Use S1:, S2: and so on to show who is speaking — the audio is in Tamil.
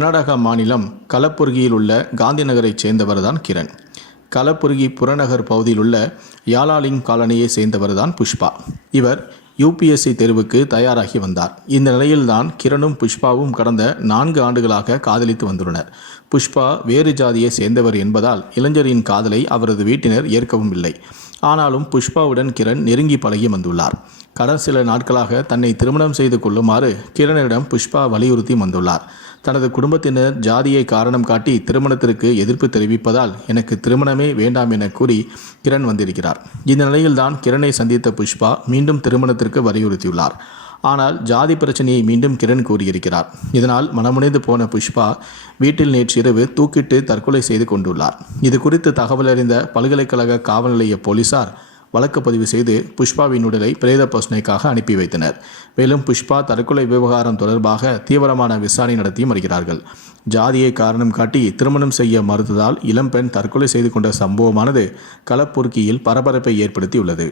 S1: கர்நாடகா மாநிலம் கலப்புருகியில் உள்ள காந்தி நகரைச் சேர்ந்தவர்தான் கிரண். கலப்புருகி புறநகர் பகுதியில் உள்ள யாலாலிங் காலனியை சேர்ந்தவர்தான் புஷ்பா. இவர் யூபிஎஸ்சி தேர்வுக்கு தயாராகி வந்தார். இந்த நிலையில்தான் கிரணும் புஷ்பாவும் கடந்த நான்கு ஆண்டுகளாக காதலித்து வந்துள்ளனர். புஷ்பா வேறு ஜாதியை சேர்ந்தவர் என்பதால் இளைஞரின் காதலை அவரது வீட்டினர் ஏற்கவும் இல்லை. ஆனாலும் புஷ்பாவுடன் கிரண் நெருங்கி பழகி வந்துள்ளார். கடந்த சில நாட்களாக தன்னை திருமணம் செய்து கொள்ளுமாறு கிரணிடம் புஷ்பா வலியுறுத்தி வந்துள்ளார். தனது குடும்பத்தினர் ஜாதியை காரணம் காட்டி திருமணத்திற்கு எதிர்ப்பு தெரிவிப்பதால் எனக்கு திருமணமே வேண்டாம் என கூறி கிரண் வந்திருக்கிறார். இந்த நிலையில்தான் கிரனை சந்தித்த புஷ்பா மீண்டும் திருமணத்திற்கு வலியுறுத்தியுள்ளார். ஆனால் ஜாதி பிரச்சனையை மீண்டும் கிரண் கூறியிருக்கிறார். இதனால் மனமுனைந்து போன புஷ்பா வீட்டில் நேற்றிரவு தூக்கிட்டு தற்கொலை செய்து கொண்டுள்ளார். இது குறித்து தகவல் அறிந்த பல்கலைக்கழக காவல் நிலைய போலீசார் வழக்கு பதிவு செய்து புஷ்பாவின் உடலை பிரேத பசுனைக்காக அனுப்பி வைத்தனர். மேலும் புஷ்பா தற்கொலை விவகாரம் தொடர்பாக தீவிரமான விசாரணை நடத்தி வருகிறார்கள். ஜாதியை காரணம் காட்டி திருமணம் செய்ய மறுத்ததால் இளம்பெண் தற்கொலை செய்து கொண்ட சம்பவமானது களப்பொருக்கியில் பரபரப்பை ஏற்படுத்தியுள்ளது.